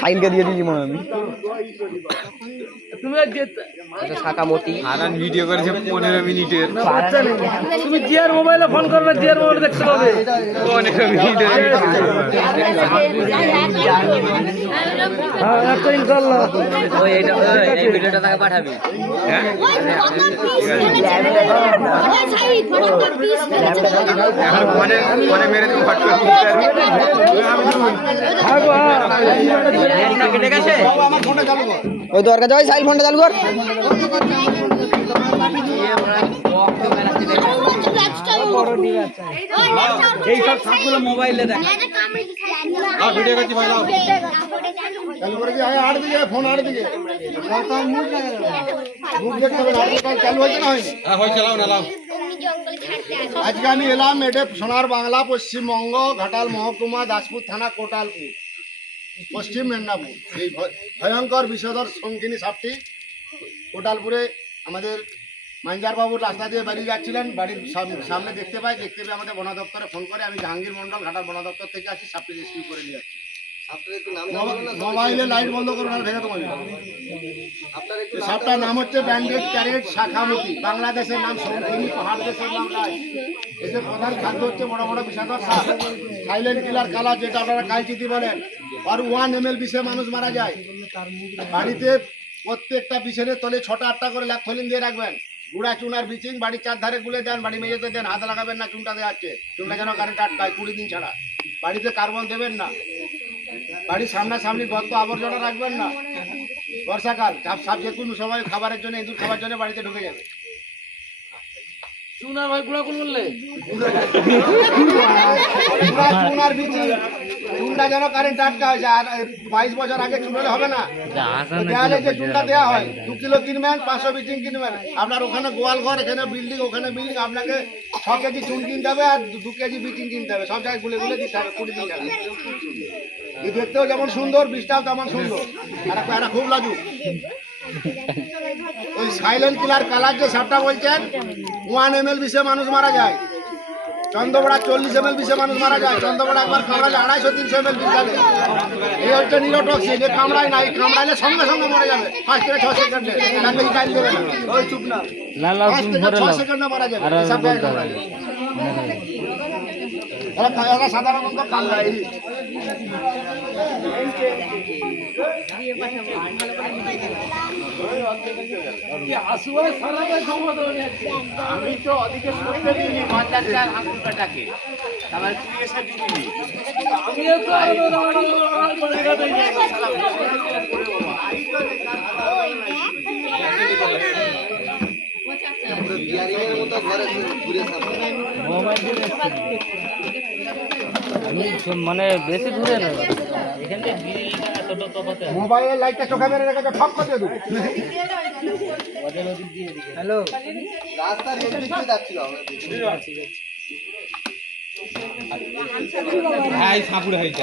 সাইনকে দিয়ে দিয়েছি মনে আমি। তুমি যেতে শাখা মতি হারান ভিডিও করেছে পনেরো মিনিটের। তুমি জিয়ার মোবাইলে ফোন করো না জিয়ার মোবাইলে দেখতে পাবে। পনেরো মিনিটের। হ্যাঁ একটা ইনশাল্লাহ ওই এটা এই ভিডিওটা তাকে পাঠাবি। এখন ফোনে ফোনে মেরে তুমি ফট করে হ্যাঁ হ্যাঁ। ওই দরকার যাই সাইল ফোনটা চালু কর এইসব সবগুলো মোবাইলে দেখ ভিডিও ফোন আট চালু হয়েছে না হয়নি হ্যাঁ হয়ে, চালাও না আজকে আমি এলাম এটা সোনার বাংলা পশ্চিমবঙ্গ ঘাটাল মহকুমা, দাসপুর থানা, কোটালপুর, পশ্চিম মেদিনীপুর। এই ভয়ঙ্কর বিষধর সংকিনী সাপটি কোটালপুরে আমাদের মাঞ্জার বাবুর রাস্তা দিয়ে বেরিয়ে যাচ্ছিলেন। বাড়ির সাম- সামনে দেখতে পাই, দেখতে পেয়ে আমাদের বন দপ্তরে ফোন করে আমি জাহাঙ্গীর মন্ডল ঘাটাল বন দপ্তর থেকে আসি, সাপটি রেস্কিউ করে নিয়ে যাচ্ছি। মোবাইলে লাইট বন্ধ করুন আর ভেঙে তোমার সাপটার নাম হচ্ছে ব্যান্ডেড ক্যারেট শাখামুখী বাংলাদেশের নাম সৌখিনি পাহাড় দেশের নাম রায়। এদের প্রধান খাদ্য হচ্ছে বড় বড় বিষাদর সাপ। সাইলেন্ট কিলার কালার যেটা আপনারা কালচিতি বলেন আর ওয়ান এম এল বিষে মানুষ মারা যায়। বাড়িতে প্রত্যেকটা বিছের তলে ছটা আটটা করে ল্যাপথলিন দিয়ে রাখবেন। গুড়া চুনার বিচিং বাড়ির চারধারে গুলে দেন বাড়ি মেঝেতে দেন হাত লাগাবেন না চুনটা দেওয়া যাচ্ছে। চুনটা যেন কারেন্ট আটকায় কুড়ি দিন ছাড়া। বাড়িতে কার্বন দেবেন না। বাড়ির সামনাসামনি গর্ত আবর্জনা রাখবেন না। বর্ষাকাল সাপ যে কোনো সময় খাবারের জন্য ইঁদুর খাবার জন্য বাড়িতে ঢুকে যাবে। চুনার ভাই গুড়া কোন বললে? চুনার বিচি। চুনটা যেন কারেন্ট আটকা হয়েছে আর বাইশ বছর আগে চুনলে হবে না। দেয়ালে যে চুনটা দেওয়া হয় দু কিলো কিনবেন পাঁচশো বিচিং কিনবেন। আপনার ওখানে গোয়াল ঘর এখানে বিল্ডিং ওখানে বিল্ডিং আপনাকে ছ কেজি চুন কিনতে হবে আর দু- কেজি বিচিং কিনতে হবে। সব জায়গায় গুলে গুলে দিতে হবে কুড়ি দিন যাবে দেখতেও যেমন সুন্দর বৃষ্টাও তেমন সুন্দর। আর খুব লাজুক। ওই সাইলেন্ট কিলার কালার যে সাপটা বলছেন ওয়ান এম এল বিষে মানুষ মারা যায়। চন্দ্রবড়া চল্লিশ এম এল বিষে মানুষ মারা যায় চন্দ্রবড়া একবার কামড়ালে আড়াইশো তিনশো এম এল বিষ যাবে। এই হচ্ছে নিরোটক্সিন এ কামড়ায় না এই কামড়াইলে সঙ্গে সঙ্গে মরে যাবে। পাঁচ থেকে ছ সেকেন্ডে তাহলে এই টাইম দেবে না। ওই চুপ না। পাঁচ থেকে ছ সেকেন্ডে মারা যাবে এই সাপটায় কামড়ালে। এরা এরা সাধারণত কামড়ায় আমি তো ওদিকে শুনতে দিইনি কন্ট্রাক্টর আঙুল কাটাকে আমার ক্রিয়েশন দিইনি। আমিও তো আরও দাঁড়ানো করে গেছি মানে বেশি দূরে না। মোবাইলের লাইটটা চোখে মেরে রেখেছে ঠক করে দেবো। হ্যালো। হ্যাঁ এই সাপুরে হয়েছে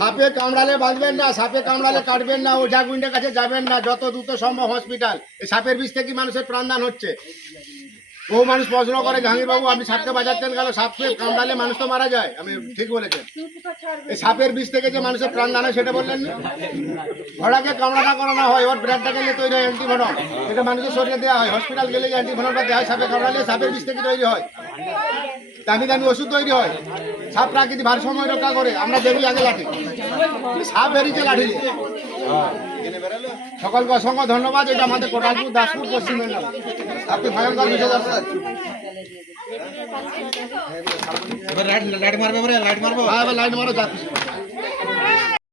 সাপে কামড়ালে বাঁধবেন না, সাপে কামড়ালে কাটবেন না ওঝা গুন্ডের কাছে যাবেন না, যত দ্রুত সম্ভব হসপিটাল সাপের বিষ থেকে মানুষের প্রাণদান হচ্ছে। বহু মানুষ প্রশ্ন করে, জাহাঙ্গীরবাবু, আপনি সাপকে বাজাচ্ছেন কেন? সাপকে কামড়ালে মানুষ তো মারা যায় আমি ঠিক বলেছেন। এই সাপের বিষ থেকে যে মানুষের প্রাণদান হয়, সেটা বললেন না? ঘোড়াকে কামড়াটা করানো হয়, ওর ব্লাডটা গেলে তৈরি হয় অ্যান্টিভেনম এটা মানুষের শরীরে দেওয়া হয় হসপিটাল গেলে অ্যান্টিভেনমটা দেওয়া হয়, সাপে কামড়ালে সাপের বিষ থেকে তৈরি হয়। দামি দামি ওষুধ তৈরি হয়। সাপ প্রাকৃতিক ভারসাম্য রক্ষা করে। আমরা দেখি আগে লাঠি। সাপ বেরিয়েছে লাঠি। সকলকে অসংখ্য ধন্যবাদ। এটা আমাদের কোটালপুর দাসপুর পশ্চিম মেদিনীপুর। আপনি ভয়ঙ্কর বিষয় লাইট লাইট মারবে লাইট মারবো? লাইট মারো যাচ্ছি।